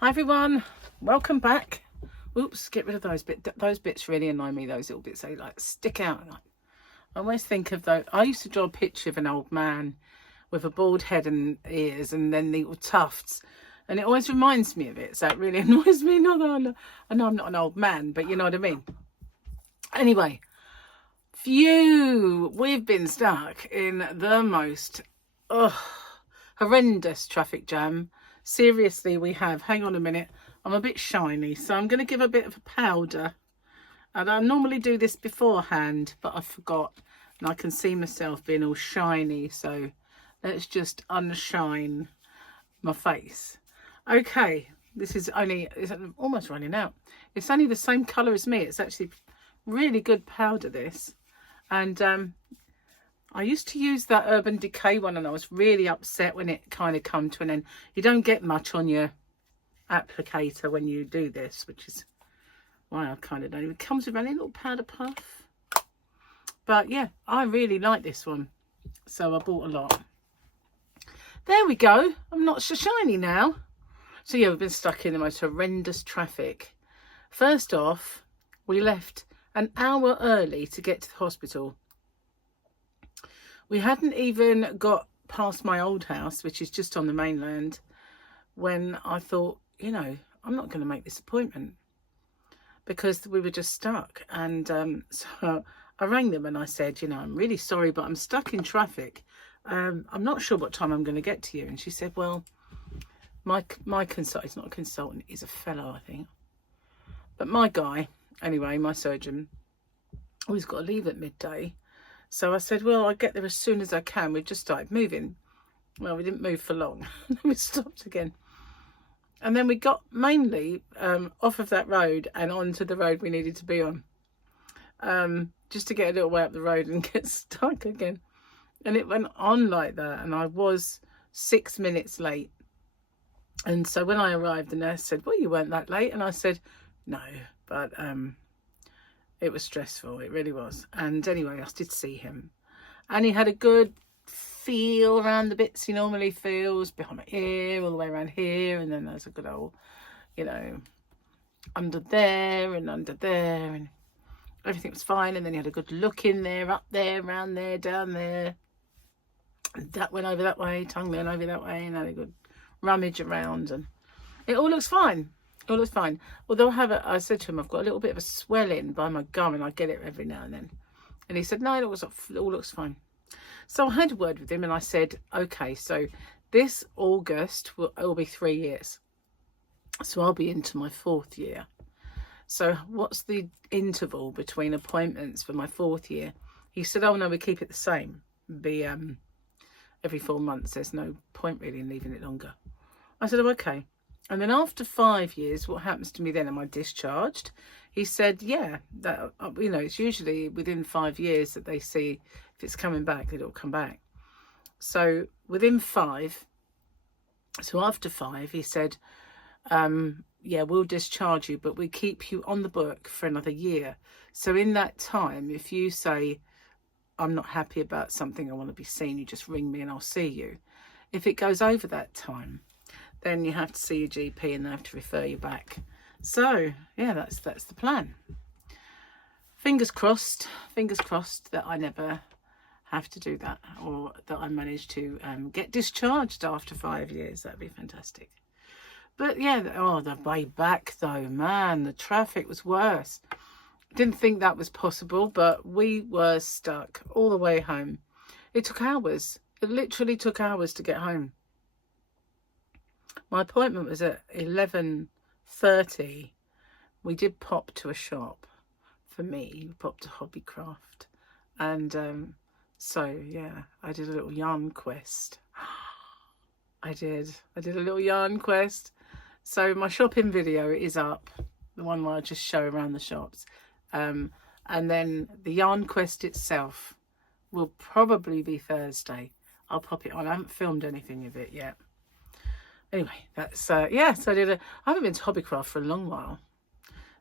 Hi everyone, welcome back. Oops, get rid of those bits. Those bits really annoy me, those little bits, they like stick out. I always think of those. I used to draw a picture of an old man with a bald head and ears and then the little tufts, and it always reminds me of it, so it really annoys me. Not that I know I'm not an old man, but you know what I mean. Anyway, we've been stuck in the most horrendous traffic jam. Seriously, we have. Hang on a minute. I'm a bit shiny, so I'm going to give a bit of a powder. And I normally do this beforehand, but I forgot. And I can see myself being all shiny, so let's just unshine my face. Okay, this is it's almost running out. It's only the same colour as me. It's actually really good powder, this. And I used to use that Urban Decay one, and I was really upset when it kind of come to an end. You don't get much on your applicator when you do this, which is why I kind of don't. It comes with a little powder puff. But yeah, I really like this one, so I bought a lot. There we go. I'm not so shiny now. So yeah, we've been stuck in the most horrendous traffic. First off, we left an hour early to get to the hospital. We hadn't even got past my old house, which is just on the mainland, when I thought, you know, I'm not going to make this appointment because we were just stuck. And so I rang them and I said, you know, I'm really sorry, but I'm stuck in traffic. I'm not sure what time I'm going to get to you. And she said, well, my consultant, he's not a consultant, he's a fellow, I think. But my guy, anyway, my surgeon, he's got to leave at midday. So I said, well, I'll get there as soon as I can. We just started moving. Well, we didn't move for long. We stopped again. And then we got mainly off of that road and onto the road we needed to be on. Just to get a little way up the road and get stuck again. And it went on like that. And I was 6 minutes late. And so when I arrived, the nurse said, well, you weren't that late. And I said, no, but it was stressful. It really was. And anyway, I did see him. And he had a good feel around the bits he normally feels, behind my ear, all the way around here. And then there's a good old, you know, under there and under there. And everything was fine. And then he had a good look in there, up there, around there, down there. And that went over that way, tongue went over that way. And had a good rummage around. And it all looks fine. It all looks fine. Although I said to him, I've got a little bit of a swelling by my gum and I get it every now and then. And he said, no, it all looks fine. So I had a word with him and I said, okay, so this August will be 3 years. So I'll be into my 4th year. So what's the interval between appointments for my 4th year? He said, oh no, we keep it the same. Be every 4 months. There's no point really in leaving it longer. I said, oh, okay. And then after 5 years, what happens to me then? Am I discharged? He said, yeah, that, you know, it's usually within 5 years that they see if it's coming back, it'll come back. So within 5, so after 5, he said, yeah, we'll discharge you, but we keep you on the book for another year. So in that time, if you say, I'm not happy about something, I want to be seen, you just ring me and I'll see you. If it goes over that time, then you have to see your GP and they have to refer you back. So yeah, that's the plan. Fingers crossed that I never have to do that, or that I manage to get discharged after 5 years. That'd be fantastic. But yeah, the way back though, man, the traffic was worse. Didn't think that was possible, but we were stuck all the way home. It took hours. It literally took hours to get home. My appointment was at 11:30. We did pop to a shop for me. We popped to Hobbycraft. And so, yeah, I did a little yarn quest. I did a little yarn quest. So my shopping video is up. The one where I just show around the shops. And then the yarn quest itself will probably be Thursday. I'll pop it on. I haven't filmed anything of it yet. Anyway, that's yeah, so I haven't been to Hobbycraft for a long while,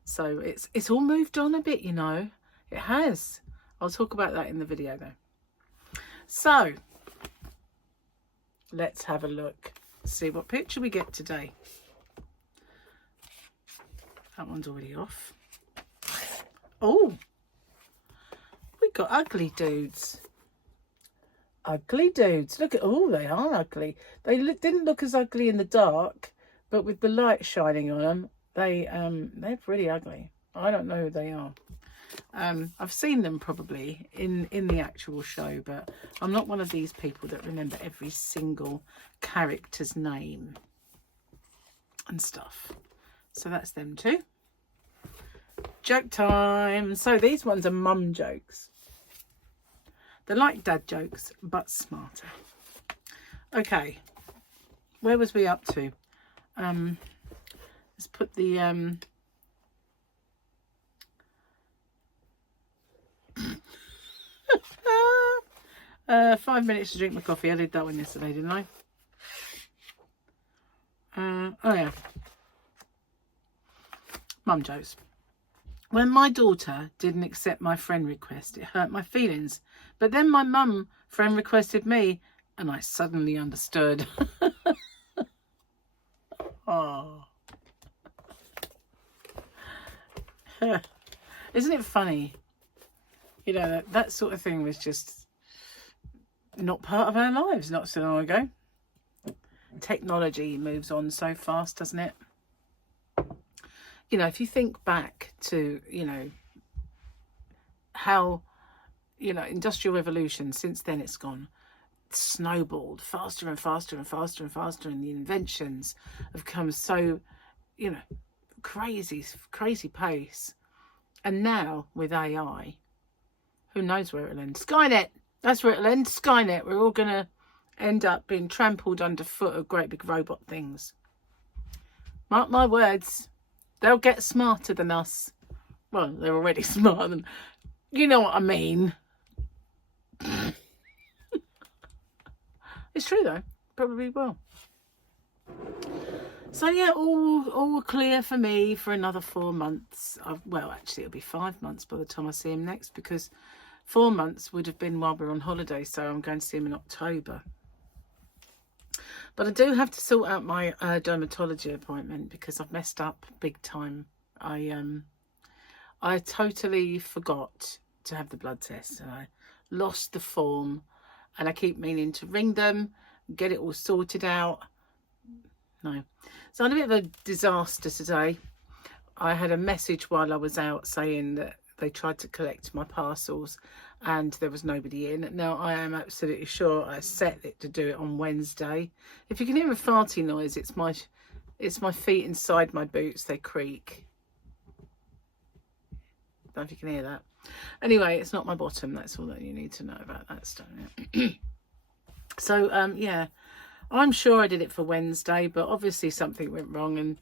so it's all moved on a bit, you know. It has. I'll talk about that in the video though. So let's have a look, see what picture we get today. That one's already off. Oh, we got ugly dudes. Ugly dudes. Look at, oh, they are ugly. They didn't look as ugly in the dark, but with the light shining on them, they're pretty ugly. I don't know who they are. I've seen them probably in the actual show, but I'm not one of these people that remember every single character's name and stuff. So that's them too. Joke time. So these ones are mum jokes. They're like dad jokes, but smarter. Okay, where was we up to? Let's put the 5 minutes to drink my coffee. I did that one yesterday, didn't I? Oh yeah, mum jokes. When my daughter didn't accept my friend request, it hurt my feelings. But then my mum friend requested me, and I suddenly understood. Oh. Isn't it funny? You know, that sort of thing was just not part of our lives not so long ago. Technology moves on so fast, doesn't it? You know, if you think back to, you know, how, you know, Industrial Revolution, since then it's gone, snowballed faster and faster and faster and faster, and the inventions have come so, you know, crazy pace. And now with AI, who knows where it'll end? Skynet, that's where it'll end. Skynet, we're all going to end up being trampled underfoot of great big robot things. Mark my words. They'll get smarter than us. Well, they're already smarter than... You know what I mean. It's true, though. Probably will. So, yeah, all clear for me for another 4 months. Well, actually, it'll be 5 months by the time I see him next, because 4 months would have been while we're on holiday, so I'm going to see him in October. But I do have to sort out my dermatology appointment, because I've messed up big time. I totally forgot to have the blood test, and I lost the form, and I keep meaning to ring them, get it all sorted out. No. So I had a bit of a disaster today. I had a message while I was out saying that they tried to collect my parcels and there was nobody in. Now, I am absolutely sure I set it to do it on Wednesday. If you can hear a farty noise, it's my feet inside my boots. They creak. Don't know if you can hear that. Anyway, it's not my bottom. That's all that you need to know about that stuff. So, yeah, I'm sure I did it for Wednesday, but obviously something went wrong, and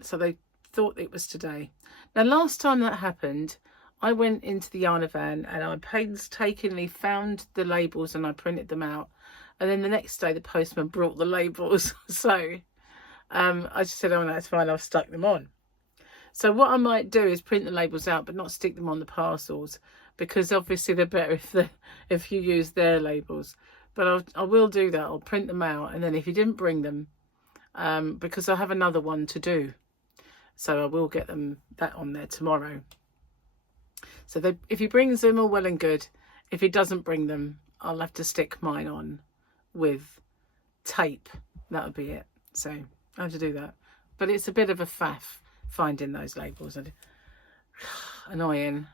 so they thought it was today. Now, last time that happened, I went into the yarn van and I painstakingly found the labels and I printed them out. And then the next day, the postman brought the labels. So I just said, oh, no, it's fine. I've stuck them on. So what I might do is print the labels out, but not stick them on the parcels, because obviously they're better if you use their labels. But I will do that. I'll print them out. And then if you didn't bring them, because I have another one to do, so I will get that on there tomorrow. So if he brings them, all well and good. If he doesn't bring them, I'll have to stick mine on with tape. That'll be it. So I have to do that. But it's a bit of a faff finding those labels. Annoying.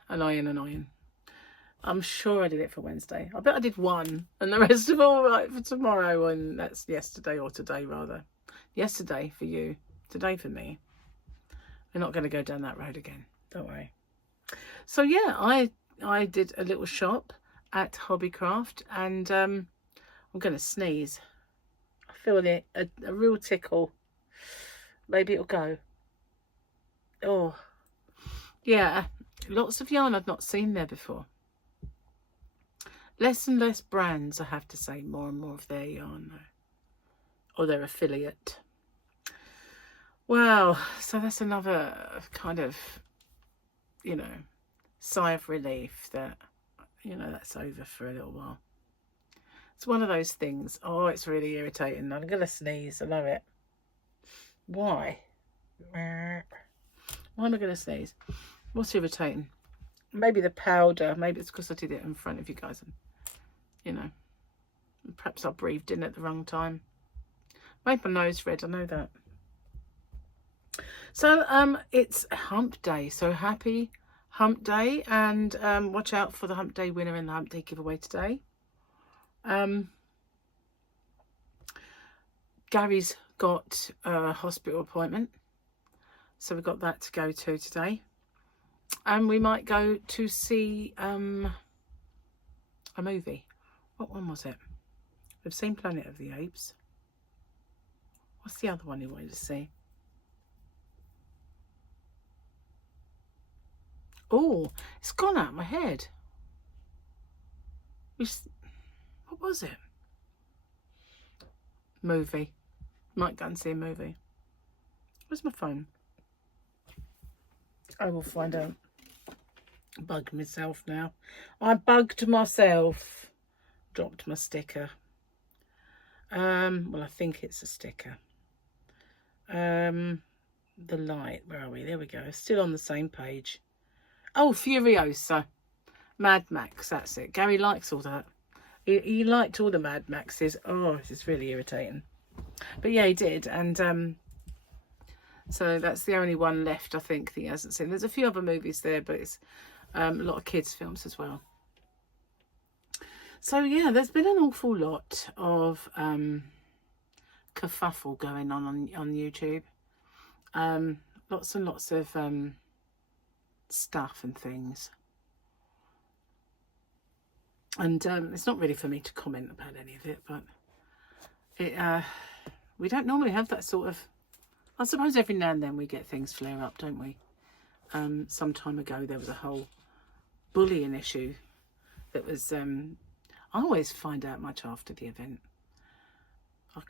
I'm sure I did it for Wednesday. I bet I did one, and the rest of all right for tomorrow, and that's yesterday, or today rather. Yesterday for you, today for me. We're not going to go down that road again. Don't worry. So yeah, I did a little shop at Hobbycraft, and I'm going to sneeze. I feel it, a real tickle. Maybe it'll go. Oh, yeah, lots of yarn I've not seen there before. Less and less brands, I have to say, more and more of their yarn, though, or their affiliate. Wow, so that's another kind of, you know, sigh of relief that, you know, that's over for a little while. It's one of those things. Oh, it's really irritating. I'm going to sneeze. I love it. Why? Why am I going to sneeze? What's irritating? Maybe the powder. Maybe it's because I did it in front of you guys. And, you know, perhaps I breathed in at the wrong time. Made my nose red, I know that. So it's hump day. So happy hump day. And watch out for the hump day winner in the hump day giveaway today. Gary's got a hospital appointment. So we've got that to go to today. And we might go to see a movie. What one was it? We've seen Planet of the Apes. What's the other one you wanted to see? Oh, it's gone out of my head. What was it? Movie. Might go and see a movie. Where's my phone? I will find out. Bug myself now. I bugged myself. Dropped my sticker. Well, I think it's a sticker. The light. Where are we? There we go. Still on the same page. Oh, Furiosa. Mad Max. That's it. Gary likes all that. He liked all the Mad Maxes. Oh, this is really irritating. But yeah, he did. And so that's the only one left, I think, that he hasn't seen. There's a few other movies there, but it's a lot of kids' films as well. So yeah, there's been an awful lot of kerfuffle going on YouTube. Lots and lots of stuff and things. And it's not really for me to comment about any of it, but we don't normally have that sort of... I suppose every now and then we get things flare up, don't we? Some time ago there was a whole bullying issue that was... I always find out much after the event. I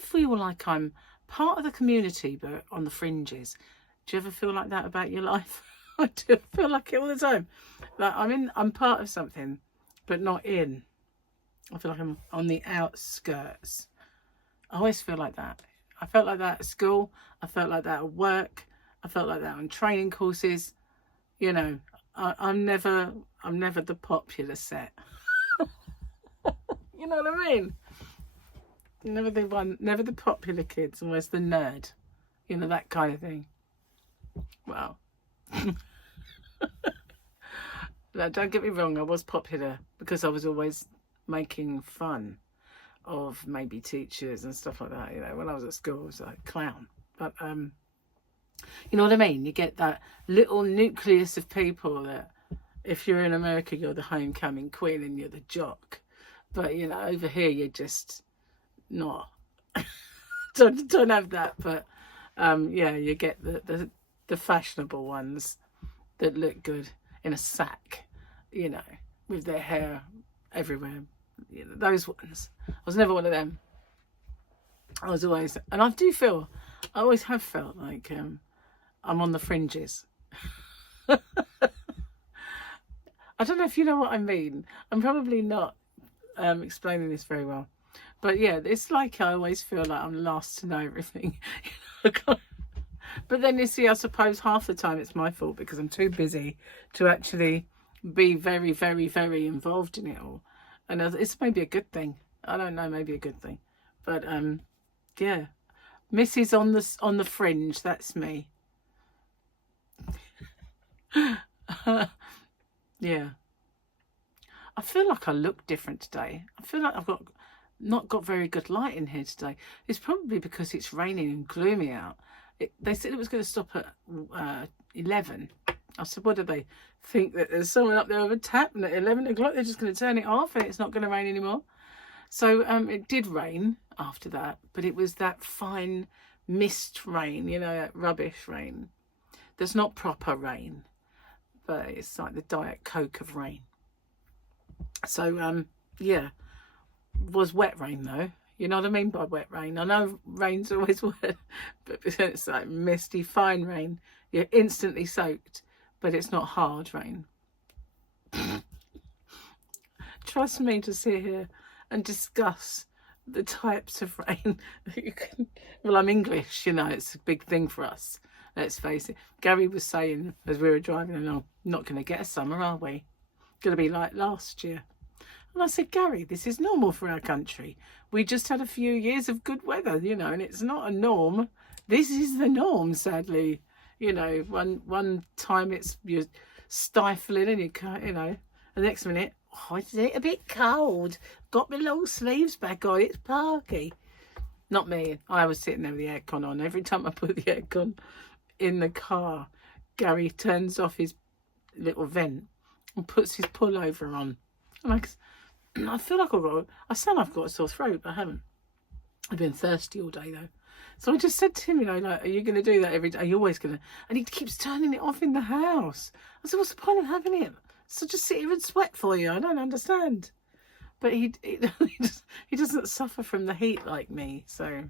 feel like I'm part of the community, but on the fringes. Do you ever feel like that about your life? I do feel like it all the time. Like I'm part of something, but not in. I feel like I'm on the outskirts. I always feel like that. I felt like that at school. I felt like that at work. I felt like that on training courses. You know, I'm never the popular set. You know what I mean? Never the popular kids, always the nerd. You know, that kind of thing. Well, now, don't get me wrong, I was popular because I was always making fun of maybe teachers and stuff like that. You know, when I was at school, I was like a clown. But you know what I mean? You get that little nucleus of people that, if you're in America, you're the homecoming queen and you're the jock. But you know, over here, you're just not. don't have that. But yeah, you get the fashionable ones that look good in a sack, you know, with their hair everywhere. You know, those ones. I was never one of them. I was always, and I always have felt like I'm on the fringes. I don't know if you know what I mean. I'm probably not explaining this very well. But yeah, it's like I always feel like I'm last to know everything. But then you see, I suppose half the time it's my fault because I'm too busy to actually be very, very, very involved in it all. And it's maybe a good thing. I don't know, maybe a good thing. But yeah, Mrs. on the fringe, that's me. Yeah. I feel like I look different today. I feel like I've not got very good light in here today. It's probably because it's raining and gloomy out. They said it was going to stop at 11. I said, what do they think, that there's someone up there with a tap and at 11 o'clock they're just going to turn it off and it's not going to rain anymore? So it did rain after that, but it was that fine mist rain, you know, that rubbish rain. There's not proper rain, but it's like the Diet Coke of rain. So yeah, it was wet rain though. You know what I mean by wet rain? I know rain's always wet, but it's like misty, fine rain. You're instantly soaked, but it's not hard rain. Trust me to sit here and discuss the types of rain that you can... Well, I'm English, you know, it's a big thing for us. let's face it. Gary was saying as we were driving along, not going to get a summer, are we? Going to be like last year. And I said, Gary, this is normal for our country. We just had a few years of good weather, you know, and it's not a norm. This is the norm, sadly. You know, one time you're stifling and you can't, you know, the next minute, oh, it's a bit cold. Got my long sleeves back on. It's parky. Not me. I was sitting there with the aircon on. Every time I put the aircon in the car, Gary turns off his little vent and puts his pullover on. I feel like I sound like I've got a sore throat, but I haven't. I've been thirsty all day though. So I just said to him, you know, like, are you going to do that every day? Are you always going to? And he keeps turning it off in the house. I said, what's the point of having it? So just sit here and sweat for you. I don't understand. But he doesn't suffer from the heat like me. So,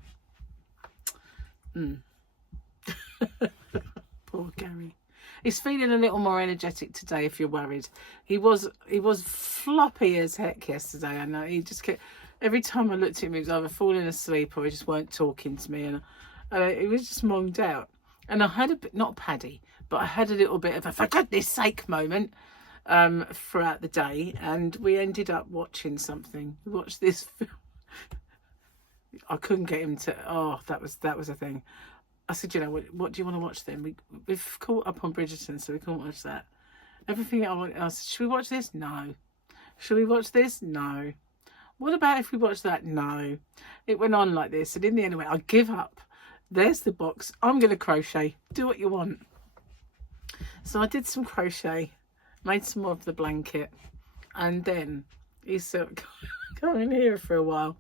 poor Gary. He's feeling a little more energetic today, if you're worried. He was floppy as heck yesterday. I know. He just kept, every time I looked at him, he was either falling asleep or he just weren't talking to me. And he was just monged out. And I had a bit, not Paddy, but I had a little bit of a for goodness sake moment throughout the day. And we ended up watching something. We watched this film. I couldn't get him to, oh, that was a thing. I said, you know, what do you want to watch then? We've caught up on Bridgerton, so we can't watch that. Everything I said, should we watch this? No. Should we watch this? No. What about if we watch that? No. It went on like this, and in the end, I give up. There's the box. I'm going to crochet. Do what you want. So I did some crochet, made some more of the blanket, and then he said, come in here for a while,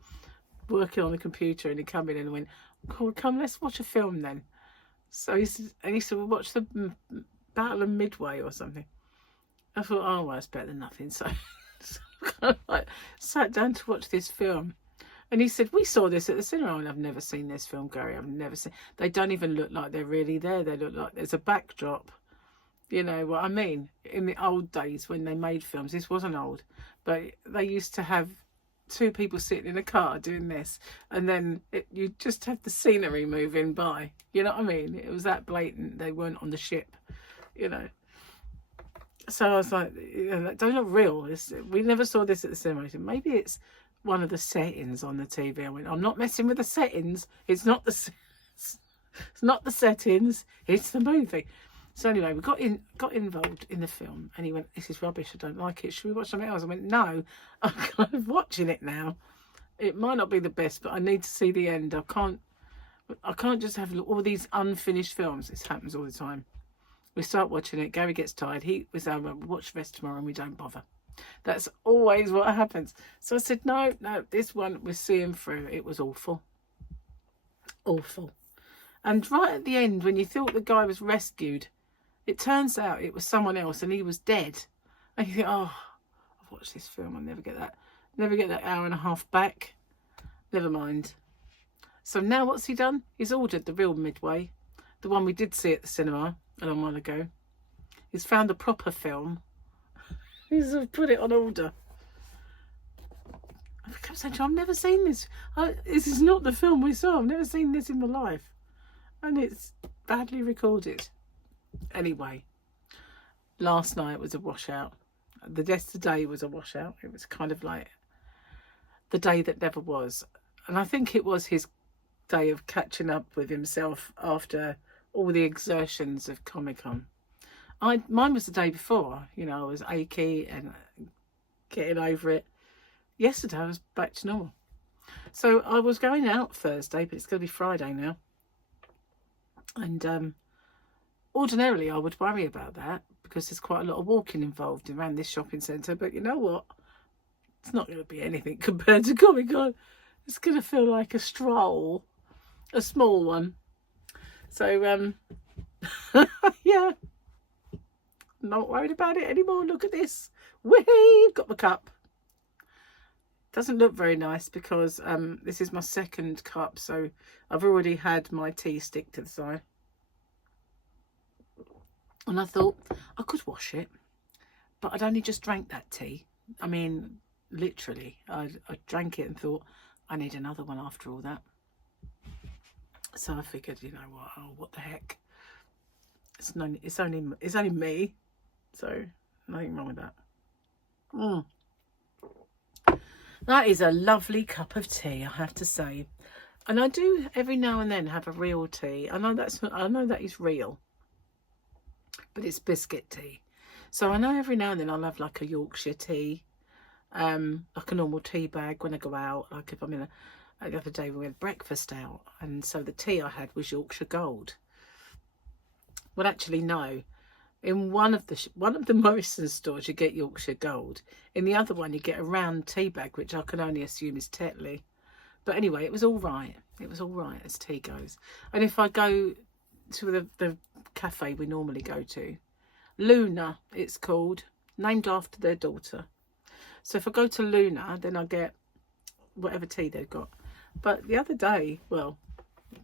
working on the computer, and he came in and went, cool, come, let's watch a film then. So he said, we'll watch the Battle of Midway or something. I thought, oh, well, it's better than nothing. So I kind of like sat down to watch this film. And he said, we saw this at the cinema. And I've never seen this film, Gary. I've never seen. They don't even look like they're really there. They look like there's a backdrop. You know what I mean? In the old days when they made films, this wasn't old, but they used to have two people sitting in a car doing this, and then you just have the scenery moving by. You know what I mean? It was that blatant. They weren't on the ship, you know. So I was like, you know, that don't look real. We never saw this at the cinema. I said, maybe it's one of the settings on the TV. I went, I'm not messing with the settings. It's not the settings. It's the movie. So anyway, we got involved in the film, and he went, this is rubbish, I don't like it. Should we watch something else? I went, no, I'm kind of watching it now. It might not be the best, but I need to see the end. I can't just have all these unfinished films. This happens all the time. We start watching it, Gary gets tired. We'll watch the rest tomorrow and we don't bother. That's always what happens. So I said, no, this one we're seeing through. It was awful. Awful. And right at the end, when you thought the guy was rescued, it turns out it was someone else and he was dead. And you think, oh, I've watched this film. I'll never get that hour and a half back. Never mind. So now what's he done? He's ordered the real Midway, the one we did see at the cinema a long while ago. He's found the proper film. He's put it on order. I kept saying, I've never seen this. This is not the film we saw. I've never seen this in my life. And it's badly recorded. Anyway, last night was a washout. Yesterday was a washout. It was kind of like the day that never was. And I think it was his day of catching up with himself after all the exertions of Comic-Con. Mine was the day before. You know, I was achy and getting over it. Yesterday I was back to normal. So I was going out Thursday, but it's going to be Friday now. And ordinarily I would worry about that because there's quite a lot of walking involved around this shopping centre. But you know what? It's not going to be anything compared to Comic-Con. It's going to feel like a stroll, a small one. So, yeah, not worried about it anymore. Look at this. We've got the cup. Doesn't look very nice because this is my second cup, so I've already had my tea stick to the side. And I thought I could wash it, but I'd only just drank that tea. I mean, literally, I drank it and thought I need another one after all that. So I figured, you know what, oh, what the heck. It's only me, so nothing wrong with that. That is a lovely cup of tea, I have to say. And I do every now and then have a real tea. I know that is real, but it's biscuit tea. So I know every now and then I'll have like a Yorkshire tea, like a normal tea bag when I go out. Like if I'm in the other day we had breakfast out, and so the tea I had was Yorkshire Gold. Well, actually no. In one of the Morrison stores you get Yorkshire Gold. In the other one you get a round tea bag, which I can only assume is Tetley. But anyway, it was all right. It was all right as tea goes. And if I go to the cafe we normally go to, Luna it's called, named after their daughter. So if I go to Luna, then I get whatever tea they've got. But the other day, well,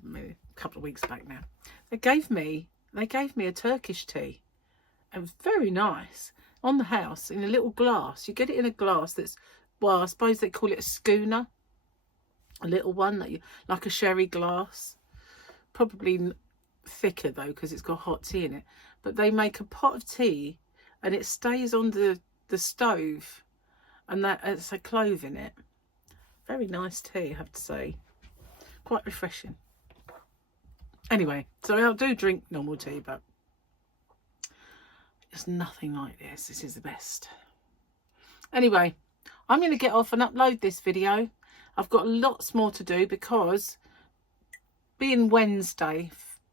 maybe a couple of weeks back now, they gave me a Turkish tea. It was very nice, on the house in a little glass. You get it in a glass that's, well, I suppose they call it a schooner, a little one that like a sherry glass, probably thicker though because it's got hot tea in it. But they make a pot of tea and it stays on the stove, and that it's a clove in it. Very nice tea, I have to say, quite refreshing. Anyway, so I do drink normal tea, but it's nothing like this. This is the best. Anyway, I'm going to get off and upload this video. I've got lots more to do because being Wednesday,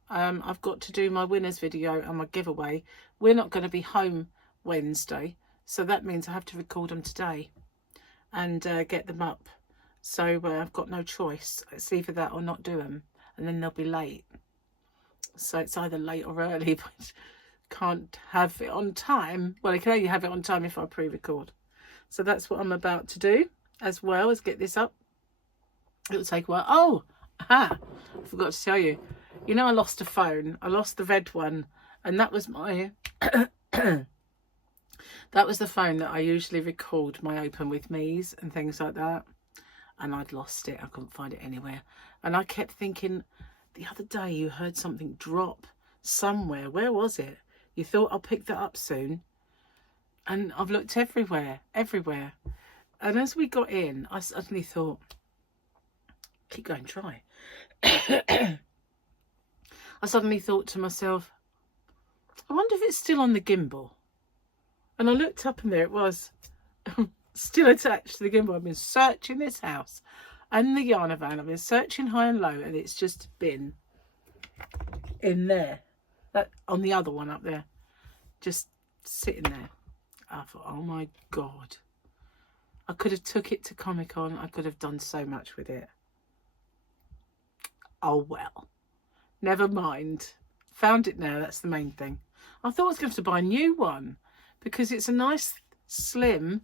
I've got to do my winners video and my giveaway. We're not going to be home Wednesday, so that means I have to record them today and get them up. So I've got no choice. It's either that or not do them, and then they'll be late. So it's either late or early, but can't have it on time. Well, I can only have it on time if I pre-record. So that's what I'm about to do, as well as get this up. It'll take a while. Oh, I forgot to tell you. You know, I lost a phone. I lost the red one, and that was my that was the phone that I usually record my open with me's and things like that. And I'd lost it. I couldn't find it anywhere. And I kept thinking, the other day you heard something drop somewhere. Where was it? You thought I'll pick that up soon. And I've looked everywhere. And as we got in, I suddenly thought, keep going, try. I suddenly thought to myself, I wonder if it's still on the gimbal. And I looked up and there it was, still attached to the gimbal. I've been searching this house and the yarn van. I've been searching high and low, and it's just been in there. That on the other one up there, just sitting there. I thought, oh my God, I could have took it to Comic-Con. I could have done so much with it. Oh well, never mind. Found it now, that's the main thing. I thought I was going to have to buy a new one because it's a nice, slim,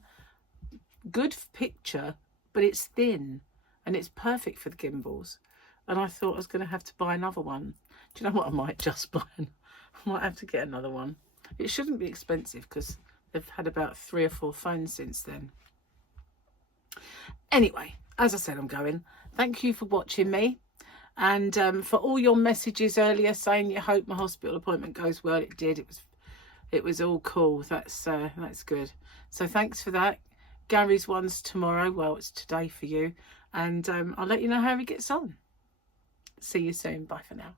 good picture, but it's thin and it's perfect for the gimbals. And I thought I was going to have to buy another one. Do you know what? I might just buy I might have to get another one. It shouldn't be expensive because they've had about 3 or 4 phones since then. Anyway, as I said, I'm going. Thank you for watching me. And for all your messages earlier saying you hope my hospital appointment goes well. It did. It was all cool. That's good. So thanks for that. Gary's one's tomorrow. Well, it's today for you. And I'll let you know how he gets on. See you soon. Bye for now.